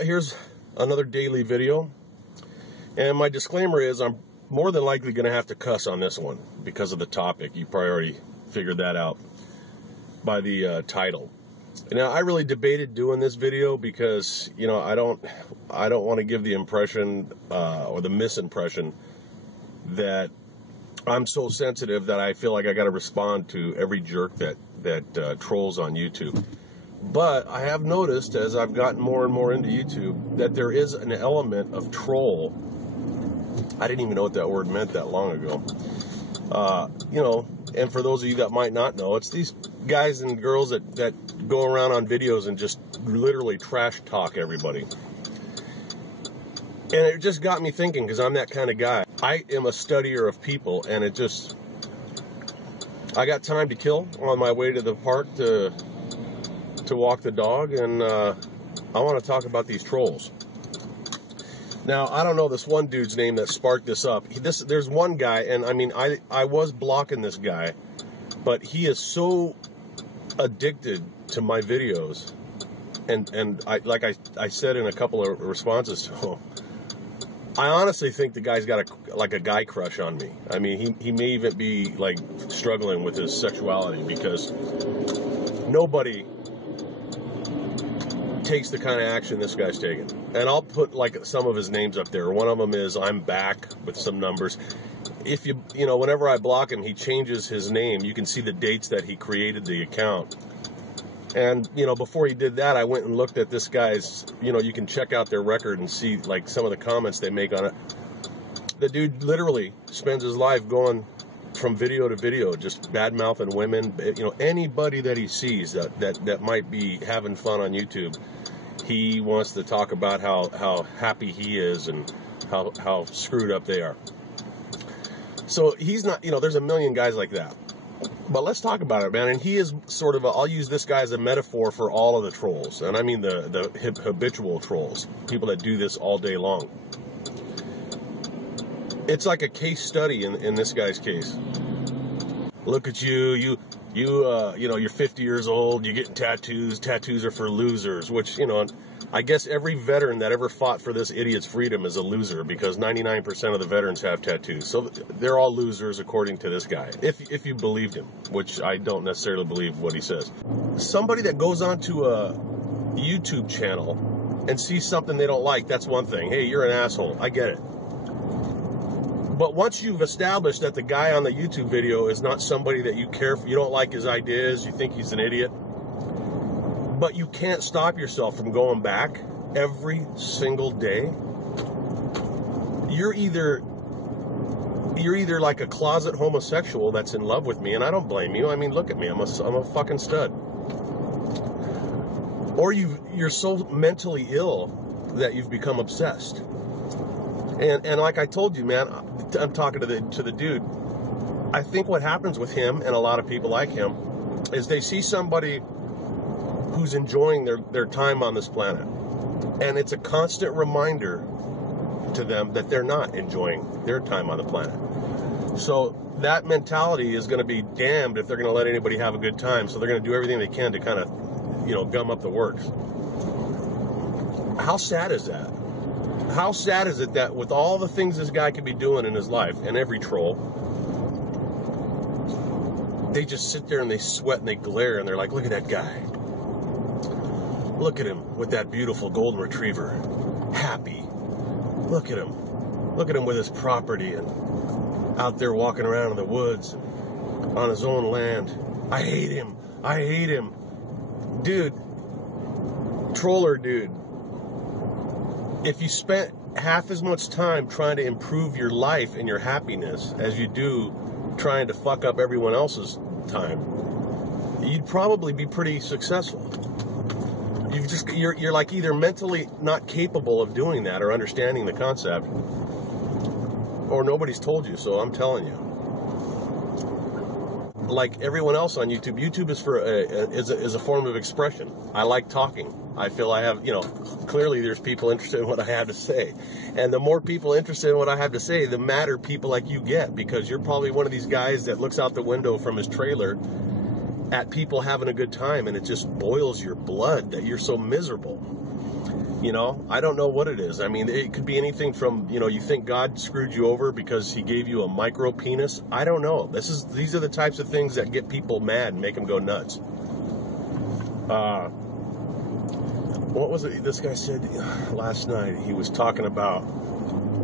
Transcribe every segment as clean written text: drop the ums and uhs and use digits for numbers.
Well, here's another daily video, and my disclaimer is I'm more than likely going to have to cuss on this one because of the topic. You probably already figured that out by the title. Now, I really debated doing this video because, you know, I don't want to give the impression or the misimpression that I'm so sensitive that I feel like I got to respond to every jerk that trolls on YouTube. But I have noticed as I've gotten more and more into YouTube that there is an element of troll. I didn't even know what that word meant that long ago. You know, and for those of you that might not know, it's these guys and girls that go around on videos and just literally trash talk everybody. And it just got me thinking, because I'm that kind of guy. I am a studier of people, and I got time to kill on my way to the park to walk the dog, and I want to talk about these trolls. Now, I don't know this one dude's name that sparked this up. There's one guy, and I mean, I was blocking this guy, but he is so addicted to my videos, and like I said in a couple of responses to him, I honestly think the guy's got a guy crush on me. I mean, he may even be like struggling with his sexuality, because nobody takes the kind of action this guy's taking. And I'll put like some of his names up there. One of them is I'm back with some numbers. If you know, whenever I block him, he changes his name. You can see the dates that he created the account. And, you know, before he did that, I went and looked at this guy's, you know, you can check out their record and see like some of the comments they make on it. The dude literally spends his life going from video to video, just bad-mouthing women, you know, anybody that he sees that might be having fun on YouTube. He wants to talk about how happy he is and how screwed up they are. So he's not, you know, there's a million guys like that. But let's talk about it, man. And he is sort of I'll use this guy as a metaphor for all of the trolls. And I mean the habitual trolls, people that do this all day long. It's like a case study in this guy's case. Look at you know, you're 50 years old, you're getting tattoos. Tattoos are for losers, which, you know, I guess every veteran that ever fought for this idiot's freedom is a loser, because 99% of the veterans have tattoos. So they're all losers according to this guy, if you believed him, which I don't necessarily believe what he says. Somebody that goes onto a YouTube channel and sees something they don't like, that's one thing. Hey, you're an asshole. I get it. But once you've established that the guy on the YouTube video is not somebody that you care for, you don't like his ideas, you think he's an idiot, but you can't stop yourself from going back every single day, you're either like a closet homosexual that's in love with me, and I don't blame you. I mean, look at me, I'm a fucking stud. Or you're so mentally ill that you've become obsessed. And like I told you, man, I'm talking to the dude. I think what happens with him and a lot of people like him is they see somebody who's enjoying their time on this planet, and it's a constant reminder to them that they're not enjoying their time on the planet. So that mentality is going to be damned if they're going to let anybody have a good time. So they're going to do everything they can to kind of, you know, gum up the works. How sad is that? How sad is it that with all the things this guy could be doing in his life, and every troll, they just sit there and they sweat and they glare and they're like, look at that guy. Look at him with that beautiful golden retriever. Happy. Look at him. Look at him with his property and out there walking around in the woods on his own land. I hate him. I hate him. Dude. Troller dude. If you spent half as much time trying to improve your life and your happiness as you do trying to fuck up everyone else's time, you'd probably be pretty successful. You're like either mentally not capable of doing that or understanding the concept, or nobody's told you, so I'm telling you. Like everyone else on YouTube, YouTube is a form of expression. I like talking. I feel I have, you know, clearly there's people interested in what I have to say. And the more people interested in what I have to say, the madder people like you get, because you're probably one of these guys that looks out the window from his trailer at people having a good time, and it just boils your blood that you're so miserable. You know, I don't know what it is. I mean, it could be anything from, you know, you think God screwed you over because he gave you a micro penis. I don't know. These are the types of things that get people mad and make them go nuts. What was it this guy said last night? He was talking about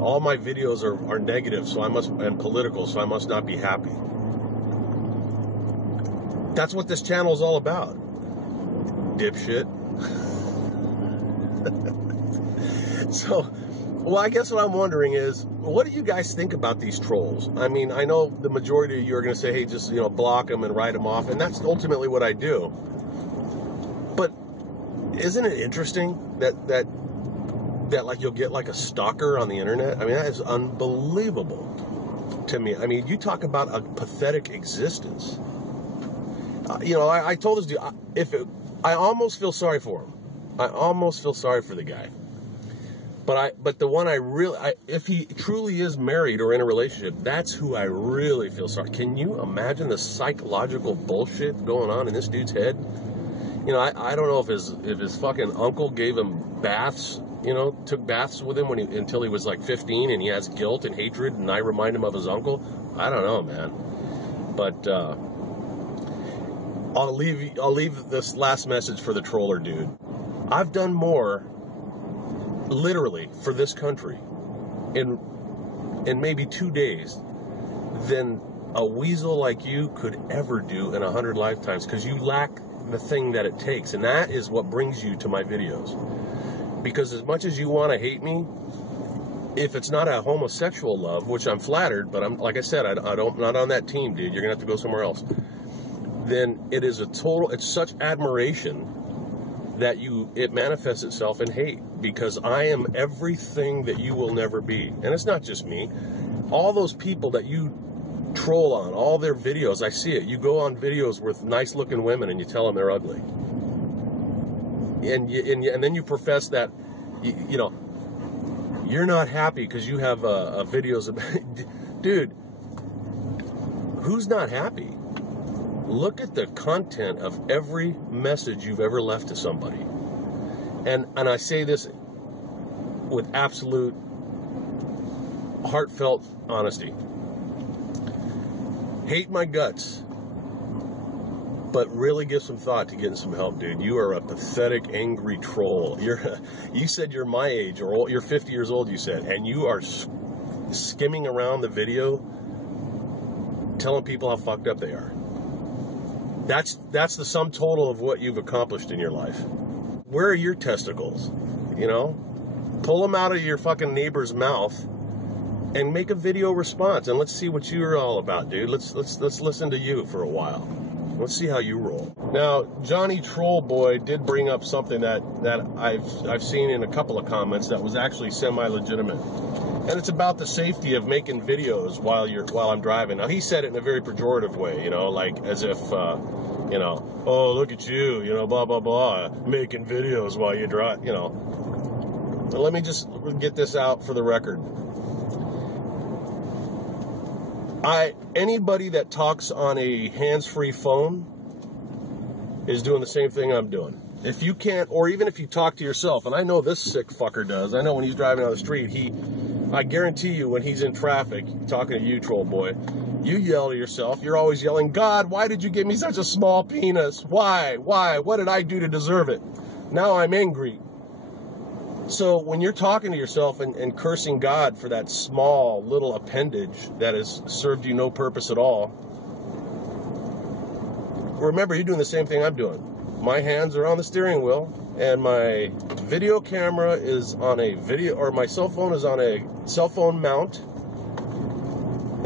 all my videos are negative, and political, so I must not be happy. That's what this channel is all about, dipshit. So, well, I guess what I'm wondering is, what do you guys think about these trolls? I mean, I know the majority of you are going to say, hey, just, you know, block them and write them off, and that's ultimately what I do. But isn't it interesting that like you'll get like a stalker on the internet? I mean, that is unbelievable to me. I mean, you talk about a pathetic existence. You know, I told this dude, I almost feel sorry for him. I almost feel sorry for the guy. But the one if he truly is married or in a relationship, that's who I really feel sorry. Can you imagine the psychological bullshit going on in this dude's head? You know, I don't know if his fucking uncle gave him baths, you know, took baths with him until he was like 15, and he has guilt and hatred, and I remind him of his uncle. I don't know, man. But I'll leave this last message for the troller dude. I've done more, literally, for this country in maybe 2 days than a weasel like you could ever do in 100 lifetimes, because you lack the thing that it takes, and that is what brings you to my videos. Because as much as you want to hate me, if it's not a homosexual love, which I'm flattered, but I'm, like I said, I'm not on that team, dude. You're gonna have to go somewhere else. Then it is it's such admiration that it manifests itself in hate, because I am everything that you will never be. And it's not just me. All those people that you troll on, all their videos, I see it. You go on videos with nice looking women and you tell them they're ugly. And then you profess that, you know, you're not happy because you have videos of, dude, who's not happy? Look at the content of every message you've ever left to somebody. And I say this with absolute heartfelt honesty. Hate my guts, but really give some thought to getting some help, dude. You are a pathetic, angry troll. You said you're my age, or you're 50 years old, you said, and you are skimming around the video telling people how fucked up they are. That's the sum total of what you've accomplished in your life. Where are your testicles? You know? Pull them out of your fucking neighbor's mouth and make a video response, and let's see what you're all about, dude. Let's listen to you for a while. Let's see how you roll. Now, Johnny Troll Boy did bring up something that I've seen in a couple of comments that was actually semi-legitimate. And it's about the safety of making videos while I'm driving. Now, he said it in a very pejorative way, you know, like as if, you know, oh, look at you, you know, blah, blah, blah, making videos while you drive, you know. But let me just get this out for the record. Anybody that talks on a hands-free phone is doing the same thing I'm doing. If you can't, or even if you talk to yourself, and I know this sick fucker does, I know when he's driving down the street, I guarantee you when he's in traffic, talking to you, Troll Boy, you yell to yourself, you're always yelling, God, why did you give me such a small penis? Why? What did I do to deserve it? Now I'm angry. So when you're talking to yourself and cursing God for that small little appendage that has served you no purpose at all, remember, you're doing the same thing I'm doing. My hands are on the steering wheel, and my video camera is on my cell phone is on a cell phone mount.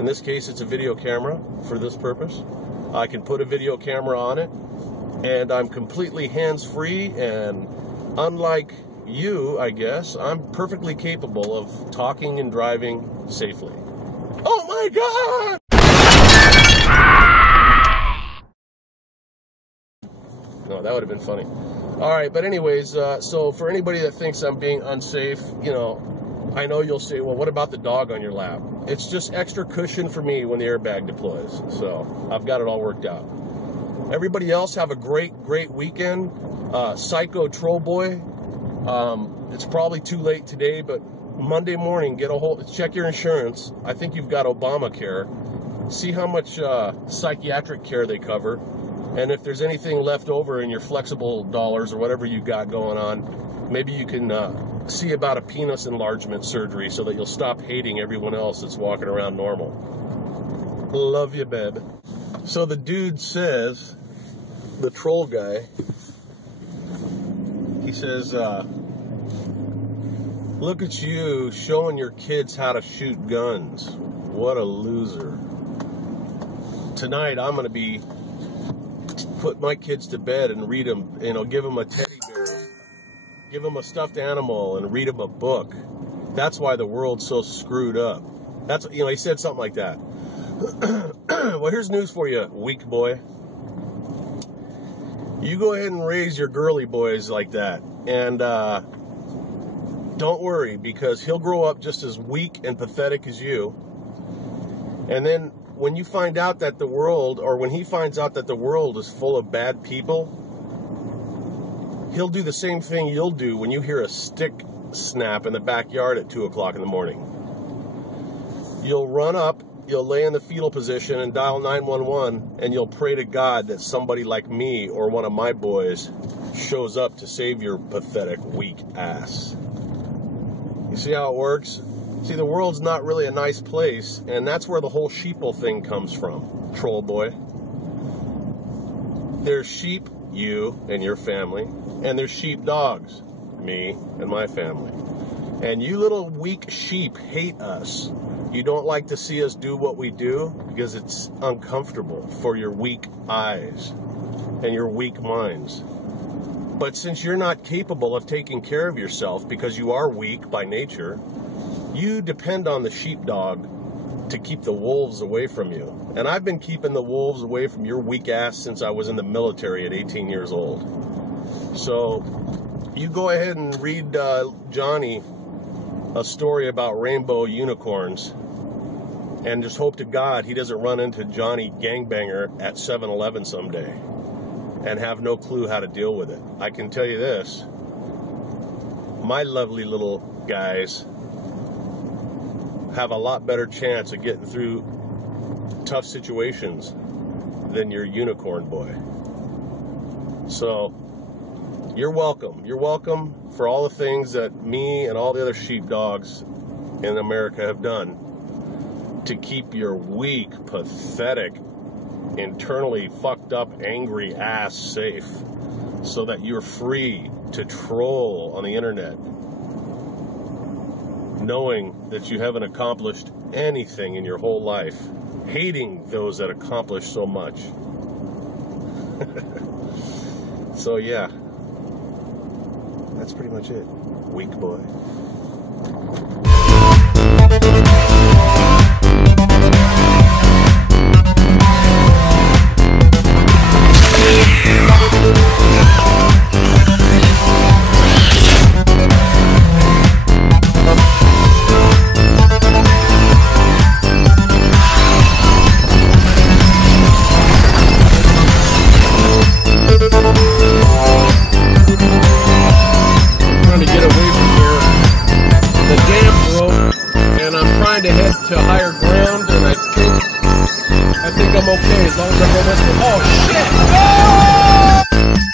In this case, it's a video camera for this purpose. I can put a video camera on it, and I'm completely hands-free, and unlike you, I guess, I'm perfectly capable of talking and driving safely. Oh my God! No, that would have been funny. All right, but anyways, so for anybody that thinks I'm being unsafe, you know, I know you'll say, well, what about the dog on your lap? It's just extra cushion for me when the airbag deploys. So I've got it all worked out. Everybody else have a great, great weekend. Psycho Troll Boy. it's probably too late today, but Monday morning, check your insurance. I think you've got Obamacare. See how much psychiatric care they cover. And if there's anything left over in your flexible dollars or whatever you got going on, maybe you can see about a penis enlargement surgery so that you'll stop hating everyone else that's walking around normal. Love you, babe. So the dude says, the troll guy, he says, look at you showing your kids how to shoot guns. What a loser. Tonight I'm going to put my kids to bed and read them, give them a teddy bear, give them a stuffed animal and read them a book. That's why the world's so screwed up. He said something like that. Well, here's news for you, weak boy. You go ahead and raise your girly boys like that, and don't worry, because he'll grow up just as weak and pathetic as you. And then when you find out that when he finds out that the world is full of bad people, he'll do the same thing you'll do when you hear a stick snap in the backyard at 2 o'clock in the morning. You'll run up, you'll lay in the fetal position and dial 911, and you'll pray to God that somebody like me or one of my boys shows up to save your pathetic, weak ass. You see how it works? See, the world's not really a nice place, and that's where the whole sheeple thing comes from, troll boy. There's sheep, you and your family, and there's sheep dogs, me and my family. And you little weak sheep hate us. You don't like to see us do what we do because it's uncomfortable for your weak eyes and your weak minds. But since you're not capable of taking care of yourself because you are weak by nature, you depend on the sheepdog to keep the wolves away from you. And I've been keeping the wolves away from your weak ass since I was in the military at 18 years old. So you go ahead and read Johnny a story about rainbow unicorns and just hope to God he doesn't run into Johnny Gangbanger at 7-Eleven someday and have no clue how to deal with it. I can tell you this, my lovely little guys have a lot better chance of getting through tough situations than your unicorn boy. So you're welcome. You're welcome for all the things that me and all the other sheepdogs in America have done to keep your weak, pathetic, internally fucked up, angry ass safe so that you're free to troll on the internet, knowing that you haven't accomplished anything in your whole life, hating those that accomplish so much. So yeah, that's pretty much it. Weak boy. To higher ground, and I think I'm okay as long as I go this way. Oh shit! Oh!